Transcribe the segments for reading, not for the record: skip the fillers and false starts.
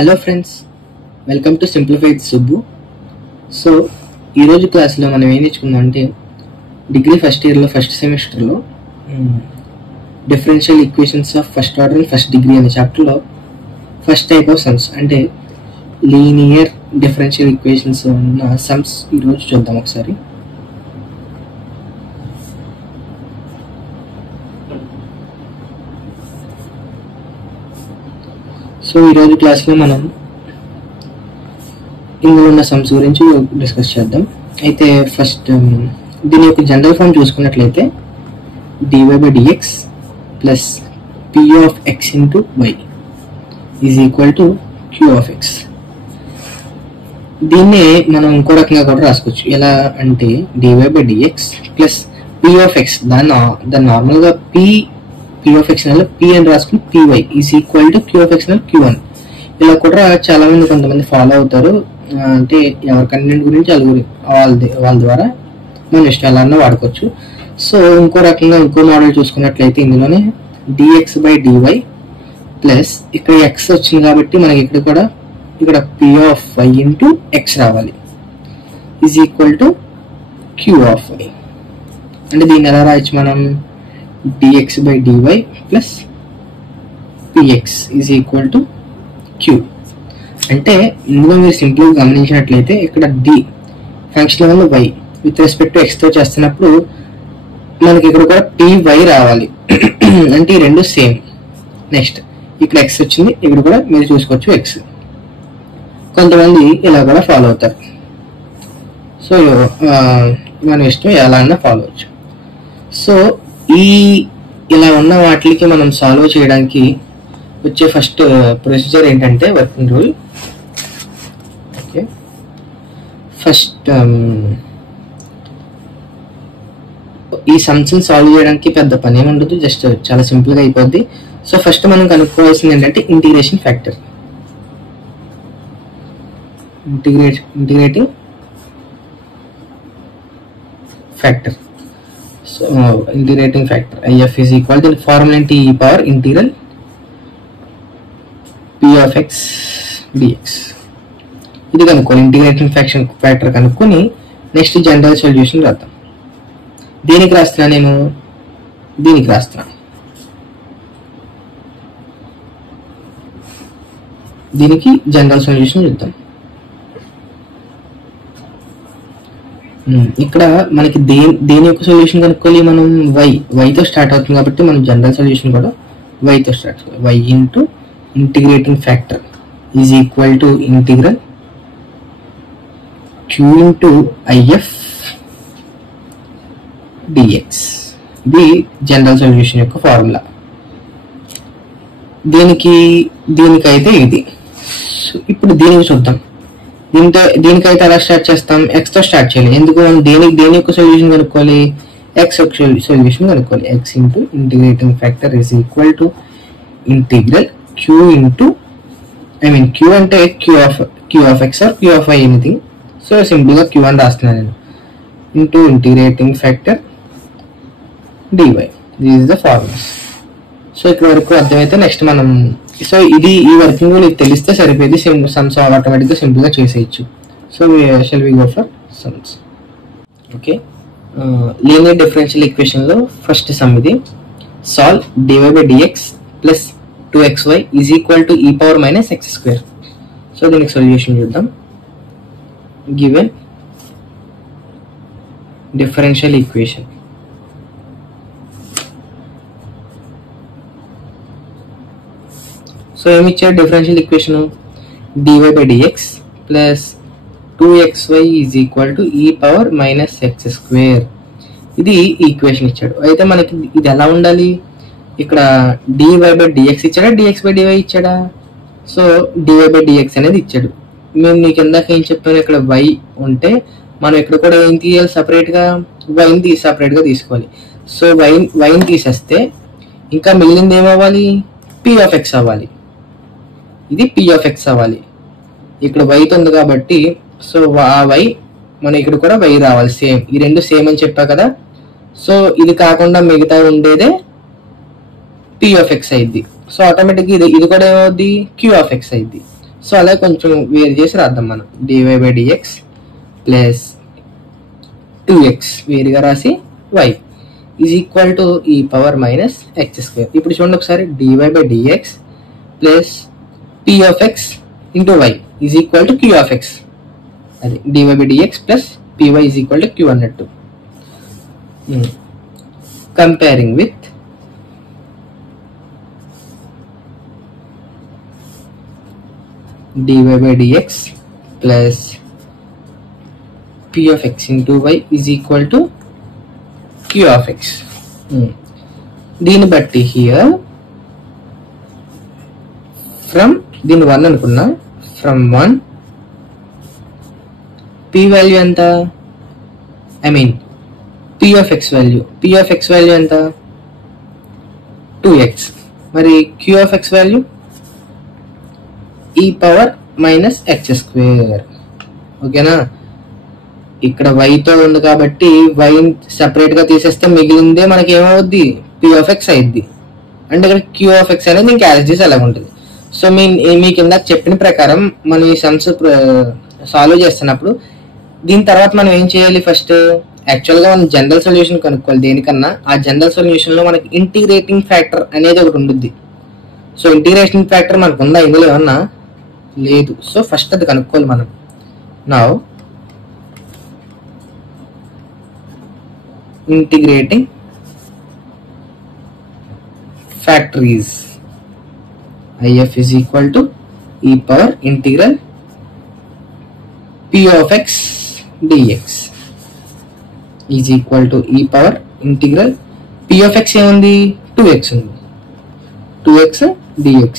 Hello friends, welcome to simplified Subbu. So ఈరోజు క్లాస్లో మనం ఏం నేర్చుకుందాం అంటే డిగ్రీ ఫస్ట్ ఇయర్లో ఫస్ట్ సెమిస్టర్లో differential equations of first order and first degree అనే చాప్టర్లో ఫస్ట్ టైప్ ఆఫ్ సమ్స్ అంటే లీనియర్ డిఫరెన్షియల్ ఈక్వేషన్స్ ఉన్న సమ్స్ ఈరోజు చూద్దాం ఒకసారి. సో ఈరోజు క్లాస్లో మనం ఇందులో ఉన్న సమ్స్ గురించి డిస్కస్ చేద్దాం. అయితే ఫస్ట్ దీని యొక్క జనరల్ ఫామ్ చూసుకున్నట్లయితే dy/dx plus p of x into y is equal to q of x. దీన్నే మనం ఇంకో రకంగా కూడా రాసుకోవచ్చు. ఎలా అంటే dy/dx plus p of x, దాన్ని నార్మల్గా p of x p అని రాసుకుని py is equal to q of x q1. ఇలా కూడా చాలా మంది కొంతమంది ఫాలో అవుతారు. అంటే ఎవరి కంటెంట్ గురించి వాళ్ళ ద్వారా మనం ఇష్టం ఎలా అన్నా వాడుకోవచ్చు. సో ఇంకో రకంగా ఇంకో మోడల్ చూసుకున్నట్లయితే ఇందులోనే dx/dy ప్లస్ ఇక్కడ x వచ్చింది కాబట్టి మనకి ఇక్కడ p of y into x రావాలి is equal to q of y. అంటే దీన్ని ఎలా రాయొచ్చు మనం dx/dy plus px is equal to q. అంటే ఇందులో మీరు సింపుల్గా గమనించినట్లయితే ఇక్కడ d function level y with respect to x తో చేస్తున్నప్పుడు మనకి ఇక్కడ కూడా py రావాలి. అంటే ఈ రెండు సేమ్. నెక్స్ట్ ఇక్కడ x వచ్చింది, ఇక్కడ కూడా మీరు చూసుకోవచ్చు x. కొంతమంది ఇలా కూడా ఫాలో అవుతారు. సో మన ఇష్టం ఎలా అన్నా ఫాలో అవచ్చు. సో ఇలా ఉన్న వాటికి మనం సాల్వ్ చేయడానికి వచ్చే ఫస్ట్ ప్రొసీజర్ ఏంటంటే వర్కింగ్ రూల్. ఓకే, ఫస్ట్ ఈ సమ్స్ సాల్వ్ చేయడానికి పెద్ద పని ఏమి ఉండదు, జస్ట్ చాలా సింపుల్గా అయిపోద్ది. సో ఫస్ట్ మనం కనుక్కోవాల్సింది ఏంటంటే integration factor. Integrating factor. So integrating factor IF is equal to formula ఏంటి, e power integral p of x dx. ఇది కనుక్కొని ఇంటిగ్రేటింగ్ ఫ్యాక్టర్ కనుక్కొని నెక్స్ట్ జనరల్ సొల్యూషన్ రాద్దాం. దీనికి రాస్తున్నా నేను, దీనికి రాస్తున్నా. దీనికి జనరల్ సొల్యూషన్ చూద్దాం. ఇక్కడ మనకి దేని యొక్క సొల్యూషన్ కనుక్కోవాలి మనం, వైతో స్టార్ట్ అవుతుంది కాబట్టి మనం జనరల్ సొల్యూషన్ కూడా వైతో స్టార్ట్ చేయాలి. y into integrating factor is equal to integral q into IF dx. ఇది జనరల్ సొల్యూషన్ యొక్క ఫార్ములా. దీనికైతే ఇది. ఇప్పుడు దీనికి చూద్దాం. దీనికైతే అలా స్టార్ట్ చేస్తాం, x తో స్టార్ట్ చేయాలి. ఎందుకు దేని యొక్క సొల్యూషన్ కనుక్కోవాలి, x యొక్క సొల్యూషన్ కనుక్కోవాలి. x into integrating factor is equal to integral q into q అంటే q of x or q of y anything. So సింపుల్గా q అని రాస్తున్నాను నేను, into integrating factor dy. This is the formula. So ఇక్కడ వరకు అర్థమైతే next మనం ఈ వర్కింగ్ రూల్ తెలిస్తే సరిపోయింది. సమ్స్ ఆటోమేటిక్గా సింపుల్గా చేసేయచ్చు. So shall we go for sums. Okay, linear differential ఈక్వేషన్లో ఫస్ట్ సమ్ ఇది. Solve dy/dx plus 2xy is equal to e power minus x square. So దీనికి సొల్యూషన్ చూద్దాం. Given differential equation. సో ఏమి ఇచ్చారు differential equation, dy/dx plus 2xy is equal to e power minus x square. ఇది equation ఇచ్చాడు. అయితే మనకి ఇది ఎలా ఉండాలి, ఇక్కడ dy/dx ఇచ్చాడా, dx/dy ఇచ్చాడా? సో dy/dx అనేది ఇచ్చాడు. మేము నీకు ఇందాక ఏం చెప్పాను, ఇక్కడ y ఉంటే మనం ఇక్కడ కూడా ఏం తీయాలి, సపరేట్గా వైని సపరేట్గా తీసుకోవాలి. సో వైని తీసేస్తే ఇంకా మిగిలింది ఏమవ్వాలి, p of x అవ్వాలి. ఇది p of x అవ్వాలి. ఇక్కడ y ఉంది కాబట్టి సో ఆ y మనం ఇక్కడ కూడా y రావాలి సేమ్. ఈ రెండు సేమ్ అని చెప్పా కదా. సో ఇది కాకుండా మిగతా ఉండేదే p of x అయింది. సో ఆటోమేటిక్గా ఇది కూడా ఏమవుద్ది, q of x అయింది. సో అలా కొంచెం వేరు చేసి రాద్దాం మనం. dy/dx ప్లస్ 2x వేరుగా రాసి y is equal to e power minus x². ఇప్పుడు చూడండి ఒకసారి, dy/dx plus p of x into y is equal to q of x. అది dy/dx plus py is equal to q అన్నట్టు. Comparing with dy/dx plus p of x into y is equal to q of x. దీన్ని బట్టి here from దీని 1 అనుకున్నా, from 1 p value ఎంత, I mean p of x value ఎంత 2x. మరి q of x value e power minus x². ఓకేనా, ఇక్కడ y తో ఉంది కాబట్టి y సెపరేట్ గా తీసేస్తే మిగిలిందే మనకి ఏమవుద్ది, p ఆఫ్ x అయింది. అంటే ఇక్కడ q ఆఫ్ x అనేది ఇంకా యాజ్ చేసి అలాగ ఉంటుంది. సో మీకు ఇందాక చెప్పిన ప్రకారం మనం ఈ సమ్స్ సాల్వ్ చేస్తున్నప్పుడు దీని తర్వాత మనం ఏం చేయాలి, ఫస్ట్ యాక్చువల్ గా మనం జనరల్ సొల్యూషన్ కనుక్కోవాలి. దేనికన్నా ఆ జనరల్ సొల్యూషన్ లో మనకి ఇంటిగ్రేటింగ్ ఫ్యాక్టర్ అనేది ఒకటి ఉంటుంది. సో ఇంటిగ్రేటింగ్ ఫ్యాక్టర్ మనకు ఉందా ఇందులో ఏమన్నా, లేదు. సో ఫస్ట్ అది కనుక్కోవాలి మనం. Now integrating factor is if is equal to e power integral p of x dx is equal to e power integral p of x ఏముంది, 2x ఉంది, 2x dx.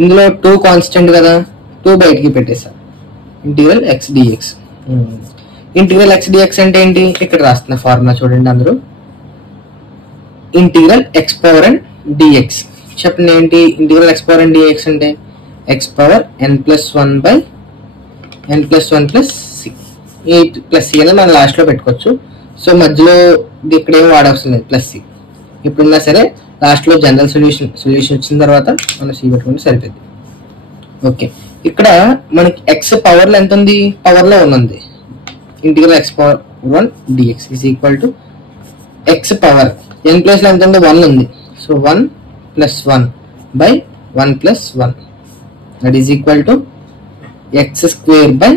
ఇందులో 2 కాన్స్టెంట్ కదా, 2 బయటికి పెట్టేసా, integral x dx. Integral x dx అంటే ఏంటి, ఇక్కడ రాస్తున్న ఫార్ములా చూడండి అందరూ. Integral x power n dx చెప్పండి ఏంటి, integral x power n dx అంటే x power n plus 1 by n plus 1 plus c. ఈ ప్లస్ c అనేది మనం లాస్ట్ లో పెట్టుకోవచ్చు. సో మధ్యలో ఇక్కడ ఏం వాడవలసిన లేదు, ప్లస్ c. ఇప్పుడున్నా సరే లాస్ట్ లో జనరల్ సొల్యూషన్ వచ్చిన తర్వాత మనం c పెట్టుకుంటే సరిపోద్ది. ఓకే, ఇక్కడ మనకి x పవర్ లో ఎంత ఉంది, పవర్ లో ఉంది. Integral x power 1 dx is equal to x power n plus లో ఎంత ఉంది, 1 ఉంది. So 1 plus 1 by 1 plus 1 that is equal to x² by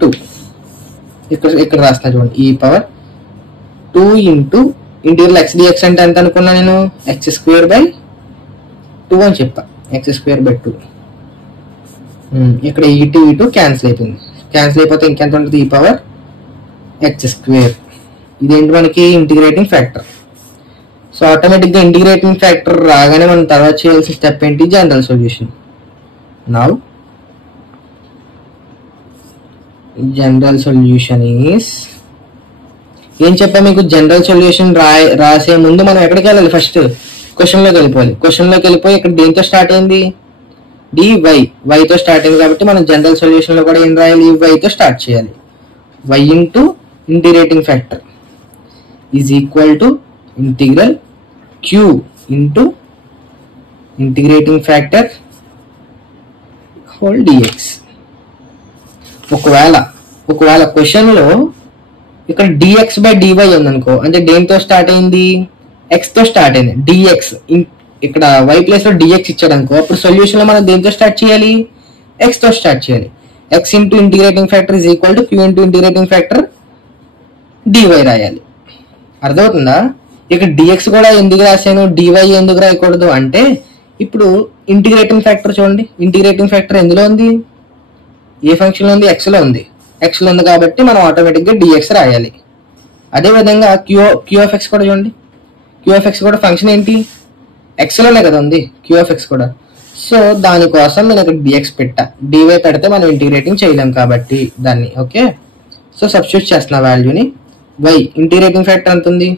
2. ఇక్కడ రాస్తున్నా చూడండి, ఈ power 2 into integral x dx అంటే ఎంత అనుకున్నా నేను, x² బై 2 అని చెప్పా, x² బై 2. ఇక్కడ ఇటు క్యాన్సిల్ అయిపోయింది, క్యాన్సిల్ అయిపోతే ఇంకెంత ఉంటుంది, ఈ పవర్ x². ఇదేంటి మనకి ఇంటిగ్రేటింగ్ ఫ్యాక్టర్. సో ఆటోమేటిక్ గా ఇంటిగ్రేటింగ్ ఫ్యాక్టర్ రాగానే మనం తర్వాత చేయాల్సిన స్టెప్ ఏంటి, general solution. Now general solution is, ఏం చెప్పా మీకు, జనరల్ సొల్యూషన్ రాసే ముందు మనం ఎక్కడికి వెళ్ళాలి, ఫస్ట్ క్వశ్చన్ లోకి వెళ్ళిపోవాలి. క్వశ్చన్ లోకి వెళ్ళిపోయి ఇక్కడ దేంతో స్టార్ట్ అయింది, dy, y తో స్టార్ట్ అయింది కాబట్టి మనం జనరల్ సొల్యూషన్ లో కూడా ఏం రాయాలి, y తో స్టార్ట్ చేయాలి. y into integrating factor is equal to integral q into integrating factor whole dx. ఒకవేళ క్వశ్చన్ లో ఇక్కడ dx బై dy ఉందనుకో, అంటే దేంతో స్టార్ట్ అయింది, x తో స్టార్ట్ అయింది, dx. ఇక్కడ y ప్లేస్ లో dx ఇచ్చాడు అనుకో, అప్పుడు సొల్యూషన్ లో మనం దేంతో స్టార్ట్ చేయాలి, x తో స్టార్ట్ చేయాలి. x into integrating factor is equal to q into integrating factor dy రాయాలి. అర్థమవుతుందా? ఇక్కడ dx కూడా ఎందుకు రాశాను, dy ఎందుకు రాయకూడదు అంటే, ఇప్పుడు ఇంటిగ్రేటింగ్ ఫ్యాక్టర్ చూడండి, ఇంటిగ్రేటింగ్ ఫ్యాక్టర్ ఎందులో ఉంది, ఏ ఫంక్షన్ లో ఉంది, x లో ఉంది. x లో ఉంది కాబట్టి మనం ఆటోమేటిక్ గా dx రాయాలి. అదే విధంగా q ఆఫ్ x కూడా చూడండి, q ఆఫ్ x కూడా ఫంక్షన్ ఏంటి, x లోనే కదా ఉంది q ఆఫ్ x కూడా. సో దానికోసం నేను ఇక్కడ dx పెట్టా, dy పెడితే మనం ఇంటిగ్రేటింగ్ చేయలేం కాబట్టి దాన్ని. ఓకే, సో సబ్స్టిట్యూట్ చేస్తున్నా వాల్యూని. y ఇంటిగ్రేటింగ్ ఫ్యాక్టర్ ఎంత ఉంది,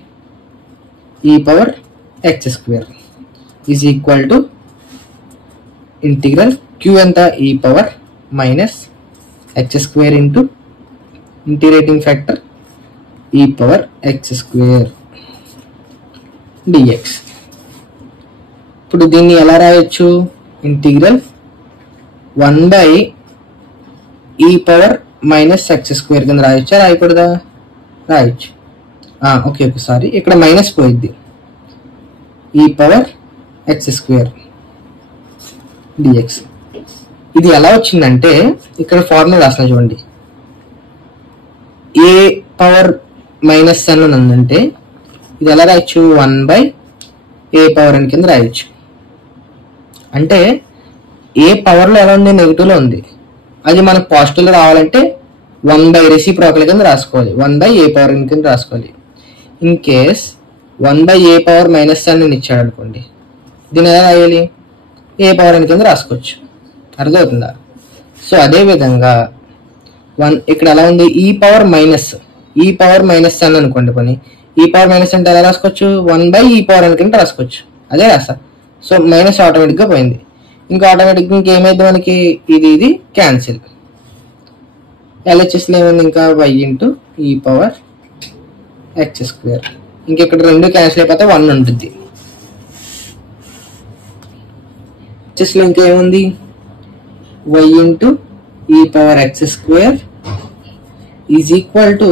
e power x² is equal to integral q ఎంత, e power minus x² into integrating factor e power x² dx. ఇప్పుడు దీన్ని ఎలా రాయొచ్చు, ఇంటిగ్రల్ 1 బై ఈ పవర్ మైనస్ ఎక్స్ స్క్వేర్ కింద రాయొచ్చా రాయకూడదా? రాయొచ్చు. ఓకే ఒకసారి ఇక్కడ మైనస్ పోయిద్ది. ఈ పవర్ ఎక్స్ స్క్వేర్ డిఎక్స్. ఇది ఎలా వచ్చిందంటే ఇక్కడ ఫార్ములా రాసిన చూడండి. ఏ పవర్ మైనస్ ఎన్ ఉందంటే ఇది ఎలా రాయొచ్చు? 1/a పవర్ ఎన్ కింద రాయొచ్చు. అంటే ఏ పవర్ లో ఎలా ఉంది? నెగిటివ్ లో ఉంది. అది మనకు పాజిటివ్ లో రావాలంటే 1/, రెసిప్రోకల్ కింద రాసుకోవాలి. 1/a పవర్ ఎన్ కింద రాసుకోవాలి. In case 1/a power minus n ఇచ్చాడు అనుకోండి, దీన్ని ఎలా రాయాలి? ఏ పవర్ ఎన్ కింద రాసుకోవచ్చు. అర్థమవుతుందా? సో అదే విధంగా ఇక్కడ ఎలా ఉంది? ఈ పవర్ మైనస్ ఎన్ అనుకోండి. కొన్ని ఈ పవర్ మైనస్ అంటే ఎలా రాసుకోవచ్చు? 1/e పవర్ ఎన్ కింద రాసుకోవచ్చు. అదే రాస్తా. సో మైనస్ ఆటోమేటిక్ గా పోయింది. ఇంకా ఆటోమేటిక్ ఇంకేమైంది మనకి? ఇది క్యాన్సిల్. ఎల్హెచ్ఎస్ లో ఏమైంది? ఇంకా y ఇంటూ ఈ పవర్ ఎక్స్ స్క్వేర్. ఇంక ఇక్కడ రెండు క్యాన్సిల్ అయిపోతే 1 ఉంటుంది. హెచ్ఎస్ లో ఇంకా ఏముంది? y ఇంటూ ఈ power X square is equal to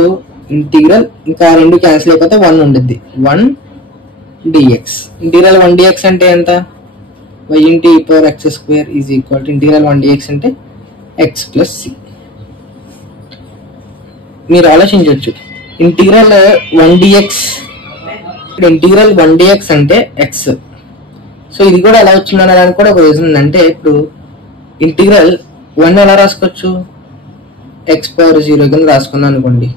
integral, ఇంకా రెండు క్యాన్సిల్ అయిపోతే 1 ఉంటుంది. 1 dx. ఇంటిగ్రల్ 1 dx అంటే ఎంత? y ఇంటూ ఈ power X square is equal to integral 1 dx అంటే x ప్లస్ c. మీరు ఆలోచించవచ్చు, ఇంటిగ్రల్ 1 dx, ఇంటిగ్రల్ 1 dx అంటే x. సో ఇది కూడా ఎలా వచ్చింది అనడానికి కూడా ఒక రీజన్ ఉందంటే, ఇప్పుడు ఇంటిగ్రల్ 1 ఎలా రాసుకోవచ్చు? x పవర్ 0 కింద రాసుకున్నాను అనుకోండి.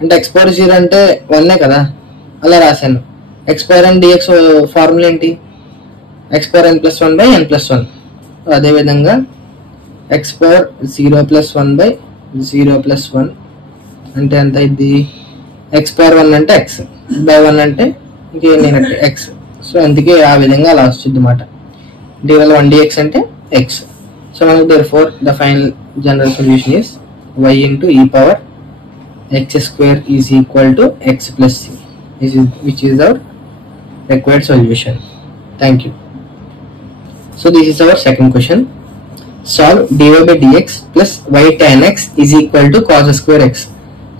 అంటే x పవర్ 0 అంటే 1 కదా, అలా రాశాను. x power n dx formula ఏంటి? x power n plus 1/n plus 1. అదేవిధంగా x పవర్ 0 ప్లస్ 1/0 ప్లస్ 1 అంటే ఎంత అయింది? x పవర్ 1 అంటే x బై 1 అంటే ఇంకేంటంటే x. సో అందుకే ఆ విధంగా అలా వస్తుంది అన్నమాట. ఇంటిగ్రల్ 1 dx అంటే x. సో మనకు therefore the final general solution is y into e power x square is equal to x plus c, which is our required solution. Thank you. So this is our second question. Solve dy by dx plus y tan x is equal to cos square x.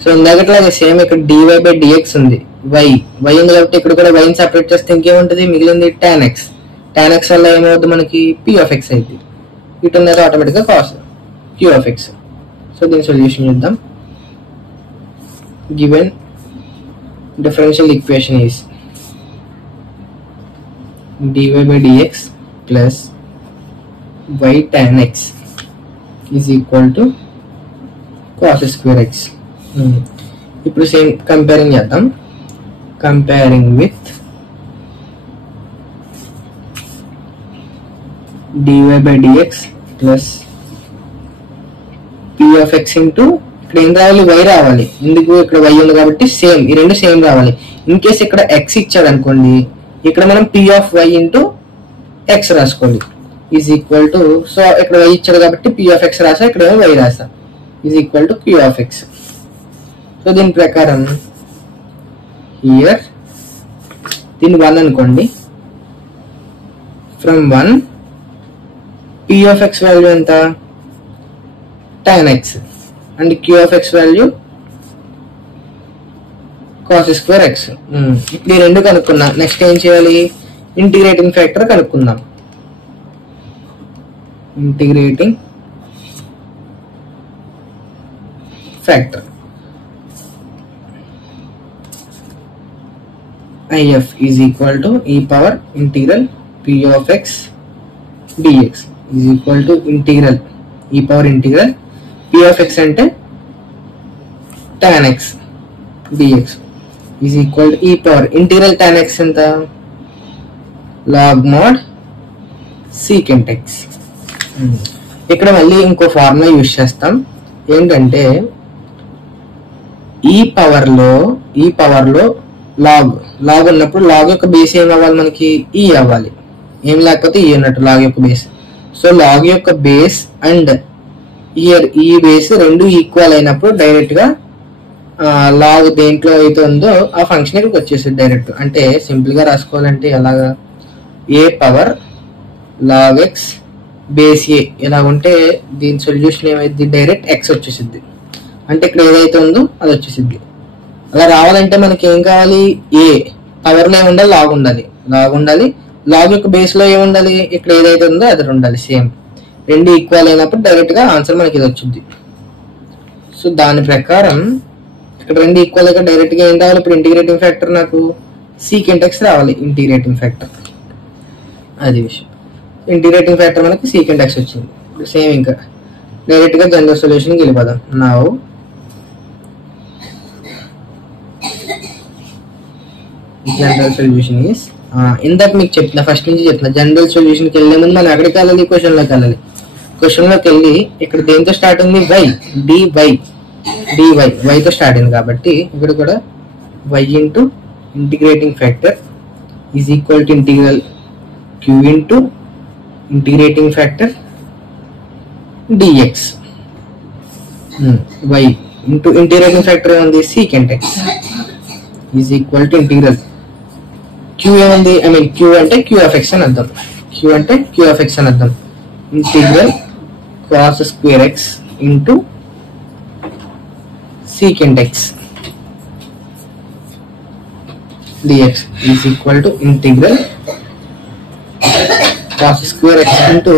So ఇందాకట్లాగే same ఇక్కడ dy by dx ఉంది, y ఉంది కాబట్టి ఇక్కడ కూడా y ని separate చేస్తే ఇంకేముంటుంది? మిగిలింది tan x. tan x వల్ల ఏమవుతుంది? మనకి p of x అయింది. ఇటు ఉన్నది ఆటోమేటిక్గా cos q of x. So దీని సొల్యూషన్ చూద్దాం. Given differential equation is dy by dx plus y tan x is equal to cos square x. ఇప్పుడు సేమ్ కంపేరింగ్ చేద్దాం. Comparing with dy by dx plus p of x into ఇక్కడ ఏం రావాలి? y రావాలి. ఎందుకు? ఇక్కడ y ఉంది కాబట్టి సేమ్, ఈ రెండు సేమ్ రావాలి. ఇన్ కేస్ ఇక్కడ x ఇచ్చాడు అనుకోండి, ఇక్కడ మనం p of y into x రాసుకోవాలి. ఈజ్ ఈక్వల్ టు, సో ఇక్కడ y ఇచ్చాడు కాబట్టి p of x రాసా, ఇక్కడ ఏమో y రాసా. Is equal to q of x. So దీని ప్రకారం హియర్ దీన్ని 1 అనుకోండి. From 1 p of x value ఎంత? tan x and q of x value cos square x. ఇప్పుడు ఈ రెండు కనుక్కున్నా. నెక్స్ట్ ఏం చేయాలి? ఇంటిగ్రేటింగ్ ఫ్యాక్టర్ కనుక్కుందాం. Integrating factor if is equal to e power integral p of x dx is equal to integral e power integral p of x అంటే tan x dx is equal to e power integral tan x ఎంత? log mod secant x. ఇక్కడ మళ్ళీ ఇంకో formula use చేస్తాం. ఏంటంటే ఈ power లో log ఉన్నప్పుడు లాగ్ యొక్క బేస్ ఏం అవ్వాలి? మనకి ఈ అవ్వాలి. ఏం లేకపోతే ఈ అన్నట్టు లాగ్ యొక్క బేస్. సో లాగ్ యొక్క బేస్ అండ్ ఇయర్ ఈ బేస్ రెండు ఈక్వల్ అయినప్పుడు డైరెక్ట్ గా లాగ్ దేంట్లో అయితే ఉందో ఆ ఫంక్షన్ ఇక్కడికి వచ్చేసి డైరెక్ట్. అంటే సింపుల్ గా రాసుకోవాలంటే ఎలాగా? ఏ పవర్ లాగ్ ఎక్స్ బేస్ ఏ ఇలా ఉంటే దీని సొల్యూషన్ ఏమైంది, డైరెక్ట్ ఎక్స్ వచ్చేసిద్ది. అంటే ఇక్కడ ఏదైతే ఉందో అది వచ్చేసిద్ది. అలా రావాలంటే మనకి ఏం కావాలి, ఏ పవర్లో ఏముండాలి, లాగ్ ఉండాలి. లాగ్ ఉండాలి, లాగ్ యొక్క బేస్ లో ఏముండాలి, ఇక్కడ ఏదైతే ఉందో అది ఉండాలి. సేమ్ రెండు ఈక్వల్ అయినప్పుడు డైరెక్ట్ గా ఆన్సర్ మనకి ఇది వచ్చింది. సో దాని ప్రకారం ఇక్కడ రెండు ఈక్వల్ గా డైరెక్ట్ గా ఏం రావాలి, ఇప్పుడు ఇంటిగ్రేటింగ్ ఫ్యాక్టర్ నాకు సీకెంట్ ఎక్స్ రావాలి. ఇంటిగ్రేటింగ్ ఫ్యాక్టర్ అది విషయం. ఇంటిగ్రేటింగ్ ఫ్యాక్టర్ మనకి సీకెంట్ ఎక్స్ వచ్చింది. సేమ్ ఇంకా డైరెక్ట్ గా జనరల్ సొల్యూషన్కి వెళ్ళిపోదాం. నా జనరల్ సొల్యూషన్ ఈస్ ఇందాక మీకు చెప్తున్నా, ఫస్ట్ నుంచి చెప్తున్నా, జనరల్ సొల్యూషన్కి వెళ్ళే ముందు మనం ఎక్కడికి వెళ్ళాలి, క్వశ్చన్లోకి వెళ్ళాలి. క్వశ్చన్లోకి వెళ్ళి ఇక్కడ దేంతో స్టార్ట్ ఉంది, వై, డివై, డివై వైతో స్టార్ట్ అయింది కాబట్టి ఇక్కడ కూడా y into integrating factor is equal to integral q into integrating factor dx. Y into integrating factor ఏముంది, secant x is equal to integral q ఏముంది, ఐ మీన్ క్యూ అంటే q of x అని అర్థం. Q అంటే q of x అని అర్థం. Integral cos square x into secant x dx is equal to integral cos square x into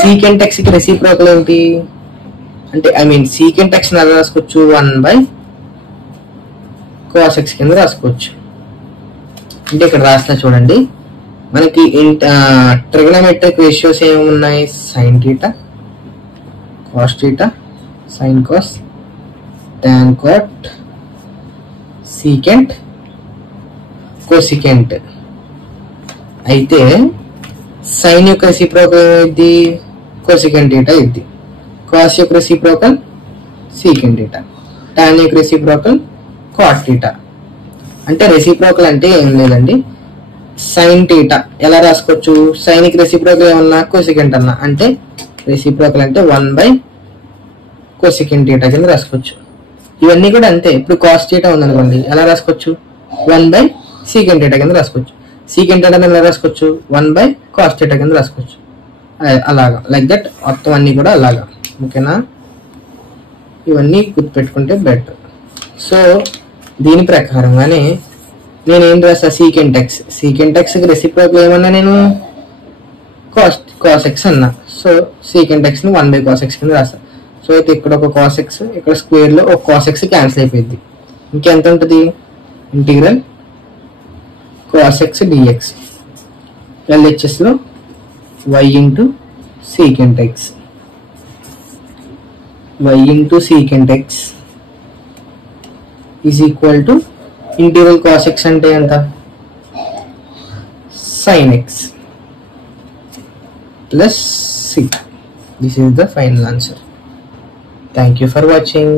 secant X కి reciprocal ఏంటి అంటే, ఐ మీన్ సీకెంట్ ఎక్స్ ఎలా రాసుకోవచ్చు, 1/cos x కింద రాసుకోవచ్చు. అంటే ఇక్కడ రాసిన చూడండి, మనకి ట్రిగనోమెట్రిక్ రేషియోస్ ఏమున్నాయి, sine theta, cos theta, sine cos, tan cot, secant, cosecant. అయితే సైన్ యొక్క రెసిప్రోకల్ ఏమైంది, కోసికెంట్ థీటా ఇది. కాస్ యొక్క రెసిప్రోకల్ సీకెంట్ థీటా. టాన్ యొక్క రెసిప్రోకల్ కాట్ థీటా. అంటే రెసిప్రోకల్ అంటే ఏం లేదండి, సైన్ థీటా ఎలా రాసుకోవచ్చు, సైన్ కి రెసిప్రోకల్ ఏమన్నా కోసికెంట్ అన్నా, అంటే రెసిప్రోకల్ అంటే 1/cosecant థీటా కింద రాసుకోవచ్చు. ఇవన్నీ కూడా అంతే. ఇప్పుడు కాస్ థీటా ఉందనుకోండి, ఎలా రాసుకోవచ్చు, 1/secant థీటా కింద రాసుకోవచ్చు. సీకెంట్ థీటా ఎలా రాసుకోవచ్చు, 1/cos థీటా కింద రాసుకోవచ్చు. అలాగా లైక్ దట్ మొత్తం అన్ని కూడా అలాగా. ఓకేనా, ఇవన్నీ గుర్తుపెట్టుకుంటే బెటర్. సో దీని ప్రకారంగానే నేను ఏం రాసా, సీకెంట్ ఎక్స్, సీకెంట్ ఎక్స్ కి రెసిప్రోకల్ ఏమన్నా నేను కాస్ ఎక్స్ అన్నా. సో సీకెంట్ ఎక్స్ ని 1/cos x కింద రాస్తా. సో అయితే ఇక్కడ ఒక కాస్ ఎక్స్, ఇక్కడ స్క్వేర్ లో ఒక కాస్ ఎక్స్ క్యాన్సిల్ అయిపోయింది. ఇంకెంత ఉంటుంది, integral cos x dx LHS లో y into secant x, y into secant x is equal to integral cos x అంటే ఎంత, sin x plus c. This is the final answer. Thank you for watching.